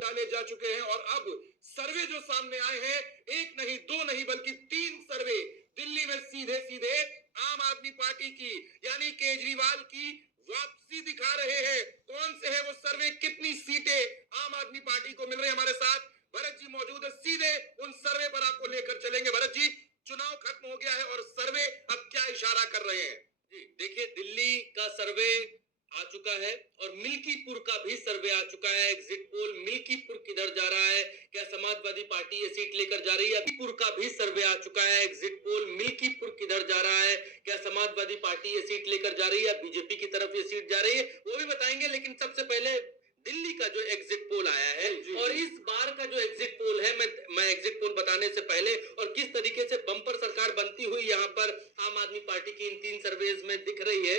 डाले जा चुके हैं और अब सर्वे जो सामने आए हैं, एक नहीं दो नहीं बल्कि 3 सर्वे दिल्ली में सीधे सीधे आम आदमी पार्टी की यानी केजरीवाल की वापसी दिखा रहे हैं। कौन से है वो सर्वे, कितनी सीटें आम आदमी पार्टी को मिल रही है? हमारे साथ भरत जी मौजूद है, सीधे उन सर्वे पर आपको लेकर चलेंगे। भरत जी, चुनाव खत्म हो गया है और सर्वे अब क्या इशारा कर रहे हैं? जी देखिए, दिल्ली का सर्वे आ चुका है और मिल्कीपुर का भी सर्वे आ चुका है। एग्जिट पोल मिल्कीपुर किधर जा रहा है, क्या समाजवादी पार्टी ये सीट लेकर जा रही है? मिल्कीपुर का भी सर्वे आ चुका है। एग्जिट पोल मिल्कीपुर किधर जा रहा है, क्या समाजवादी पार्टी ये सीट लेकर जा रही है, बीजेपी की तरफ ये सीट जा रही है, वो भी बताएंगे। लेकिन सबसे पहले दिल्ली का जो एग्जिट पोल आया है और इस बार का जो एग्जिट पोल है, मैं एग्जिट पोल बताने से पहले और किस तरीके से बम्पर सरकार बनती हुई यहाँ पर आम आदमी पार्टी की इन 3 सर्वेज में दिख रही है,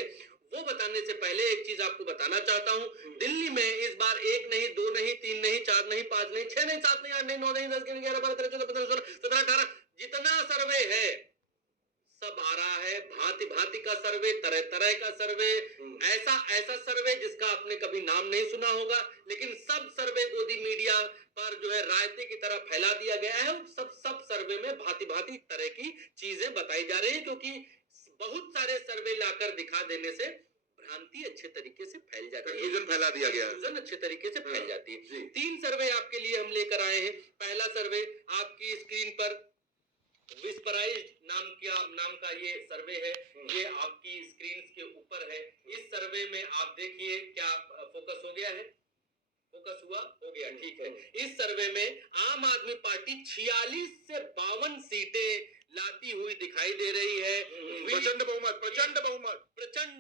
वो बताने से पहले एक चीज आपको बताना चाहता हूं। दिल्ली में इस बार 1 नहीं, 2 नहीं, 3 नहीं, 4 नहीं, 5 नहीं, 6 नहीं, 7 नहीं, 8 नहीं, 9 नहीं, 10 नहीं, 11, 12, 13, 14, 15, 16, 17, 18 जितना सर्वे है सब आ रहा है। भांति भांति का सर्वे, तरह तरह का सर्वे, ऐसा ऐसा सर्वे जिसका आपने कभी नाम नहीं सुना होगा, लेकिन सब सर्वे गोदी मीडिया पर जो है रायते की तरह फैला दिया गया है। सब सर्वे में भांति भांति तरह की चीजें बताई जा रही है, क्योंकि बहुत सारे सर्वे लाकर दिखा देने से भ्रांति अच्छे तरीके से फैल जाती है, कंफ्यूजन फैला दिया गया है, कंफ्यूजन अच्छे तरीके से फैल जाती है। 3 सर्वे आपके लिए हम लेकर आए हैं। पहला सर्वे आपकी स्क्रीन पर विस्पराइज्ड नाम का ये सर्वे है, ये आपकी स्क्रीन के ऊपर है। इस सर्वे में आप देखिए, क्या फोकस हो गया है? फोकस हुआ? हो गया, ठीक है। इस सर्वे में आम आदमी पार्टी 46 से 52 सीटें लाती हुई दिखाई दे रही है। प्रचंड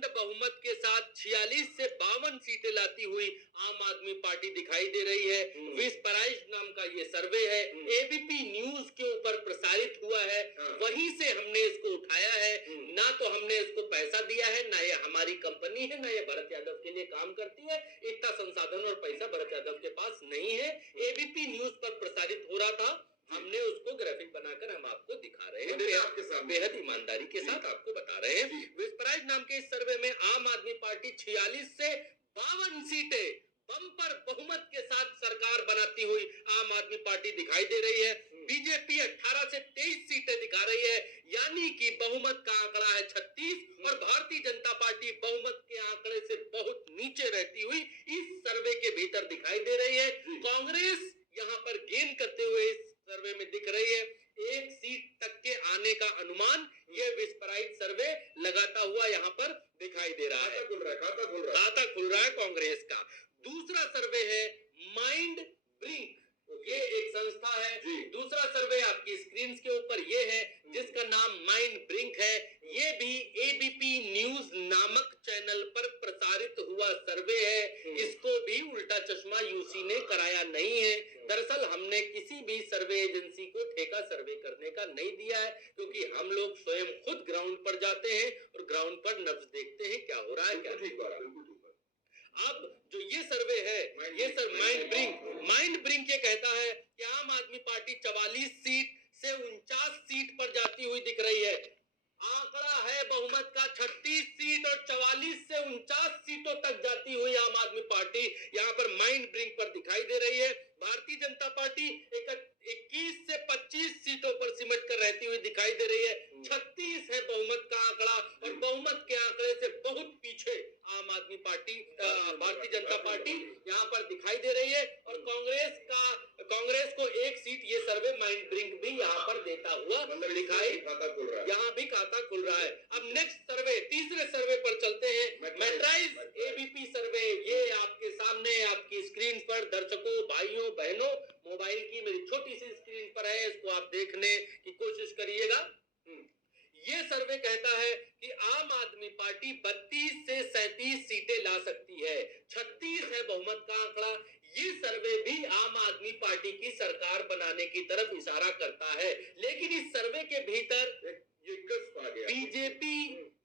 बहुमत के साथ 46 से 52 सीटें लाती हुई आम आदमी पार्टी दिखाई दे रही है। विस्पराइज्ड नाम का ये सर्वे है, एबीपी न्यूज के ऊपर प्रसारित हुआ है, वहीं से हमने इसको उठाया है। ना तो हमने इसको पैसा दिया है, ना ये हमारी कंपनी है, ना ये भरत यादव के लिए काम करती है। इतना संसाधन और पैसा भरत यादव के पास नहीं है। एबीपी न्यूज पर प्रसारित हो रहा था, हमने उसको ग्राफिक बनाकर हम आपको दिखा रहे हैं, बेहद ईमानदारी के साथ आपको बता रहे हैं। विस्पराइज नाम के इस सर्वे में आम आदमी पार्टी 46 से 52 सीटें बम्पर बहुमत के साथ सरकार बनाती हुई आम आदमी पार्टी दिखाई दे रही है। बीजेपी 18 से 23 सीटें दिखा रही है, यानी कि बहुमत का आंकड़ा है 36 और भारतीय जनता पार्टी बहुमत के आंकड़े से बहुत नीचे रहती हुई इस सर्वे के भीतर दिखाई दे रही है। कांग्रेस यहाँ पर गेन करते हुए इस सर्वे में दिख रही है। 1 सीट तक के आने का अनुमान ये विस्पराइज्ड सर्वे लगाता हुआ यहाँ पर दिखाई दे रहा है। खाता खुल रहा है कांग्रेस का। दूसरा सर्वे है माइंड ब्रिंक, ये एक संस्था है। दूसरा सर्वे आपकी स्क्रीन के ऊपर ये है, जिसका नाम माइंड ब्रिंक है। ये भी एबीपी न्यूज नामक चैनल पर प्रसारित हुआ सर्वे है। इसको भी उल्टा चश्मा यूसी ने कराया नहीं है। दरअसल हमने किसी भी सर्वे एजेंसी को ठेका सर्वे करने का नहीं दिया है, क्योंकि हम लोग स्वयं खुद ग्राउंड पर जाते हैं और ग्राउंड पर नब्ज देखते हैं क्या हो रहा है, क्या नहीं हो रहा है। अब जो ये सर्वे है, ये सर माइंड ब्रिंक ये कहता है कि आम आदमी पार्टी 44 सीट से 49 सीट पर जाती हुई दिख रही है। आंकड़ा है बहुमत का 36 सीट और 44 से 49 सीटों तक जाती हुई आम आदमी पार्टी यहाँ पर माइंड ब्रिंक पर दिखाई दे रही है। भारतीय जनता पार्टी 21 से 25 सीटों पर सिमट कर रहती हुई दिखाई दे रही है। 36 है बहुमत का आंकड़ा और बहुमत के आंकड़े से बहुत पीछे आम आदमी पार्टी, भारतीय जनता पार्टी यहाँ पर दिखाई दे रही है। और कांग्रेस को 1 सीट ये सर्वे माइंड ब्रिंक भी यहाँ पर देता हुआ दिखाई, यहाँ भी खाता खुल रहा है। अब नेक्स्ट सर्वे, तीसरे सर्वे पर चलते हैं, मैट्राइज एबीपी सर्वे। ये आपके सामने आपकी स्क्रीन पर दर्शकों, भाइयों बहनों, मोबाइल की मेरी छोटी सी स्क्रीन पर है, इसको आप देखने की कोशिश करिएगा। ये सर्वे कहता है कि आम आदमी पार्टी 32 से 37 सीटें ला सकती है। 36 है बहुमत का आंकड़ा। ये सर्वे भी आम आदमी पार्टी की सरकार बनाने की तरफ इशारा करता है, लेकिन इस सर्वे के भीतर बीजेपी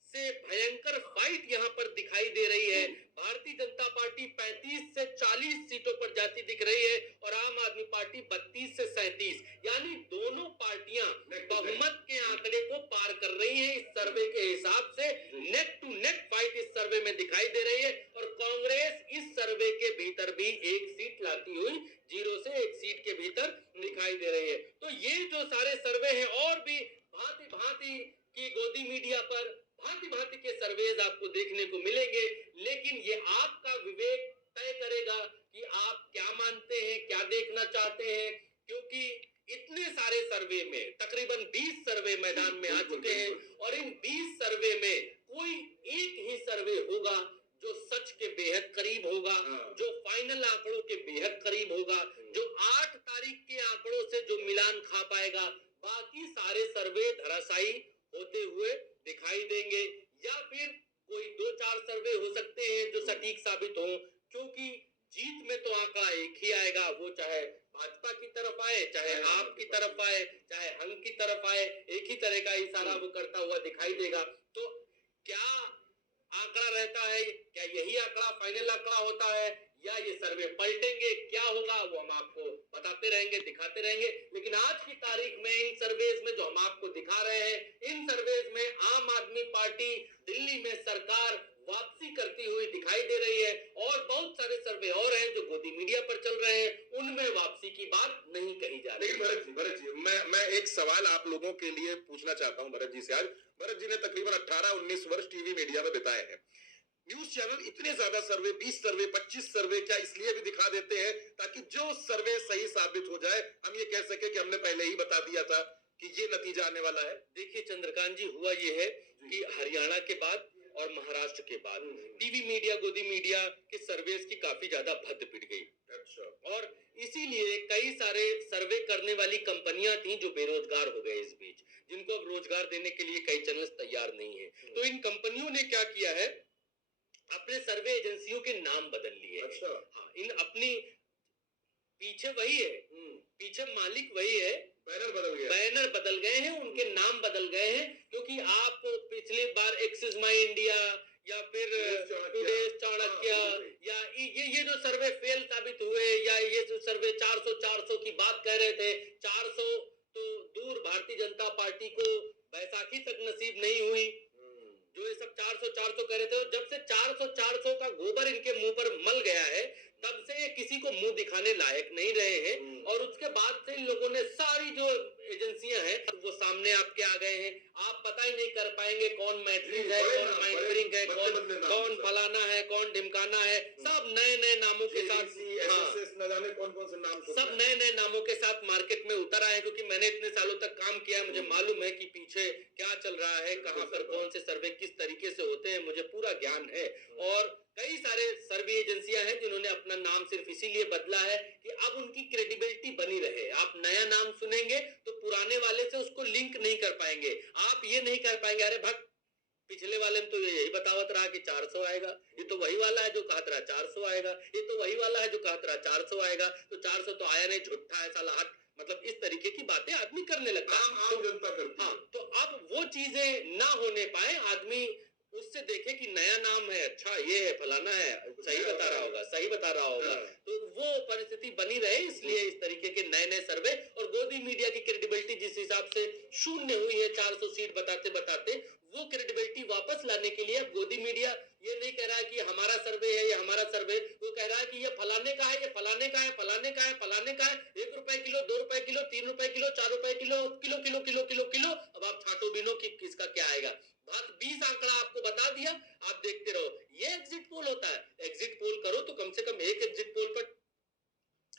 से भयंकर फाइट यहाँ पर दिखाई दे रही है। भारतीय जनता पार्टी 35 से 40 सीटों पर जाती दिख रही है और आम आदमी पार्टी 32 से 37, यानी दोनों पार्टियां बहुमत के आंकड़े को पार कर रही हैं। इस सर्वे के हिसाब से नेक टू नेक फाइट इस सर्वे में दिखाई दे रही है और कांग्रेस इस सर्वे के भीतर भी 1 सीट लाती हुई 0 से 1 सीट के भीतर दिखाई दे रही है। तो ये जो सारे सर्वे हैं और भी भांति भांति की गोदी मीडिया पर भांति भांति के सर्वेज आपको देखने को मिलेंगे, लेकिन ये आपका विवेक तय करेगा कि आप क्या मानते हैं, क्या देखना चाहते हैं, क्योंकि इतने सारे सर्वे में तकरीबन 20 सर्वे मैदान में आ चुके हैं और इन 20 सर्वे में कोई एक ही सर्वे होगा जो सच के बेहद करीब होगा, जो फाइनल आंकड़ों के बेहद करीब होगा, जो 8 तारीख के आंकड़ों से जो मिलान खा पाएगा। बाकी सारे सर्वे धराशायी होते हुए दिखाई देंगे या फिर कोई 2-4 सर्वे हो सकते हैं जो सटीक साबित हो, क्योंकि जीत में तो आंकड़ा एक ही आएगा, वो चाहे भाजपा की तरफ आए, चाहे आप की तरफ आए, चाहे हम की तरफ आए, एक ही तरह का इशारा वो करता हुआ दिखाई देगा। तो क्या आंकड़ा रहता है, क्या यही आंकड़ा फाइनल आंकड़ा होता है या ये सर्वे पलटेंगे, क्या होगा वो हम आपको बताते रहेंगे, दिखाते रहेंगे। लेकिन आज की तारीख में इन सर्वेज में जो हम आपको दिखा रहे हैं, इन सर्वेज में आम आदमी पार्टी दिल्ली में सरकार वापसी करती हुई दिखाई दे रही है और बहुत सारे सर्वे और हैं जो गोदी मीडिया पर चल रहे हैं, उनमें वापसी की बात नहीं कही जा रही। लेकिन भरत जी मैं एक सवाल आप लोगों के लिए पूछना चाहता हूं भरत जी से। आज भरत जी ने तकरीबन 18-19 वर्ष टीवी मीडिया में बिताए हैं। न्यूज चैनल इतने ज्यादा सर्वे, 20 सर्वे, 25 सर्वे क्या इसलिए भी दिखा देते हैं ताकि जो सर्वे सही साबित हो जाए, हम ये कह सके कि हमने पहले ही बता दिया था कि ये नतीजा आने वाला है। देखिए चंद्रकांत जी, हुआ ये है कि हरियाणा के बाद और महाराष्ट्र के बाद टीवी मीडिया, गोदी मीडिया के सर्वेस की काफी ज्यादा भद्द पिट गई। अच्छा। और इसीलिए कई सारे सर्वे करने वाली कंपनियां थी जो बेरोजगार हो गए इस बीच, जिनको अब रोजगार देने के लिए कई चैनल्स तैयार नहीं है। तो इन कंपनियों ने क्या किया है, अपने सर्वे एजेंसियों के नाम बदल लिए। अच्छा। हाँ, इन अपनी पीछे वही है, पीछे मालिक वही है, बैनर बदल गया, बैनर बदल गए हैं, उनके नाम बदल गए हैं। क्योंकि आप पिछली बार एक्सिस माई इंडिया या फिर टुडे चाणक्य या ये जो सर्वे फेल साबित हुए, या ये जो सर्वे 400 की बात कह रहे थे, 400 तो दूर, भारतीय जनता पार्टी को बैसाखी तक नसीब नहीं हुई जो ये सब 400 कह रहे थे। जब से 400 का गोबर इनके मुंह पर मल गया है, तब से ये किसी को मुंह दिखाने लायक नहीं रहे हैं। और उसके बाद से इन लोगों ने सारी जो एजेंसियां हैं वो सामने आपके आ गए हैं। आप पता ही नहीं कर पाएंगे कौन मैट्रिक है, कौन माइंडरिंग है, कौन फलाना है, कौन ढिमकाना है। सब नए नए नामों के साथ, कौन से नाम, सब नए नए नामों के साथ मार्केट में उतर आए। क्योंकि मैंने इतने सालों तक काम किया है, मुझे मालूम है कि पीछे क्या चल रहा है, कहां पर कौन से सर्वे किस तरीके से होते हैं, मुझे पूरा ज्ञान है। और कई सारे सर्वे एजेंसियां हैं जिन्होंने अपना नाम सिर्फ इसीलिए बदला है कि अब उनकी क्रेडिबिलिटी बनी रहे। आप नया नाम सुनेंगे तो पुराने वाले से उसको लिंक नहीं कर पाएंगे। आप ये नहीं कर पाएंगे, अरे भक्त पिछले वाले में तो यही बतावत रहा कि 400 आएगा, ये तो वही वाला है जो कहत रहा 400 आएगा, ये तो वही वाला है जो कहत रहा 400 आएगा, तो 400 तो आया नहीं, झूठा है साला, हट। मतलब इस तरीके की बातें आदमी करने लगता है, आम जनता करती है। हाँ, तो अब वो चीजें ना होने पाए, आदमी उससे देखे कि नया नाम है, अच्छा ये है, फलाना है, सही बता रहा होगा, सही बता रहा होगा। तो वो परिस्थिति बनी रहे, इसलिए इस तरीके के नए नए सर्वे। और गोदी मीडिया की क्रेडिबिलिटी जिस हिसाब से शून्य हुई है 400 सीट बताते बताते, वो क्रेडिबिलिटी वापस लाने के लिए अब गोदी मीडिया ये नहीं कह रहा है कि हमारा सर्वे है, ये हमारा सर्वे, वो कह रहा है कि ये फलाने का है, ये फलाने का है, फलाने का है, फलाने का है। 1 रुपए किलो, 2 रुपए किलो, 3 रुपए किलो, 4 रुपए kilo, kilo kilo kilo kilo kilo. अब आप छाटो बीनो कि किसका क्या आएगा। बात 20 आंकड़ा आपको बता दिया, आप देखते रहो। ये एग्जिट पोल होता है। एग्जिट पोल करो तो कम से कम एक एग्जिट पोल पर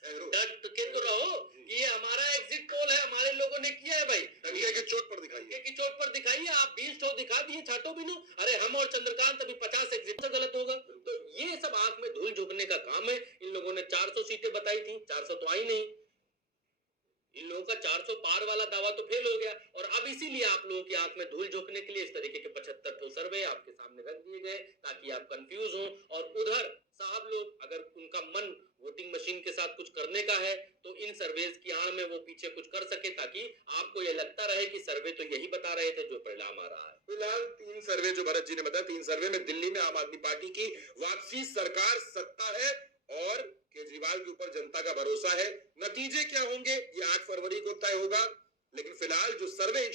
डट के तो रहो कि ये हमारा एग्जिट पोल है, हमारे लोगों ने किया है भाई। डंके की चोट पर दिखाइए, डंके की चोट पर दिखाइए। आप 20 ठो दिखा दिए, छाटो बिनो। अरे हम और चंद्रकांत अभी 50 एग्जिट से गलत होगा। तो ये सब आंख में धूल झोंकने का काम है। इन लोगों ने 400 सीटें बताई थी, 400 तो आई नहीं। इन लोगों का 400 पार वाला दावा तो फेल हो गया। और अब इसीलिए आप लोगों की आंख में धूल झोंकने के लिए इस तरीके के 75 ठो सर्वे आपके सामने रख दिए गए ताकि आप कंफ्यूज हो। और उधर साहब लोग, अगर उनका मन वोटिंग मशीन के साथ कुछ करने का है तो इन सर्वेज की आड़ में वो पीछे कुछ कर सके, ताकि आपको ये लगता रहे कि सर्वे तो यही बता रहे थे जो परिणाम आ रहा है। फिलहाल 3 सर्वे जो भरत जी ने बताया, 3 सर्वे में दिल्ली में आम आदमी पार्टी की वापसी, सरकार सत्ता है और केजरीवाल के ऊपर जनता का भरोसा है। नतीजे क्या होंगे ये 8 फरवरी को तय होगा। लेकिन फिलहाल जो सर्वे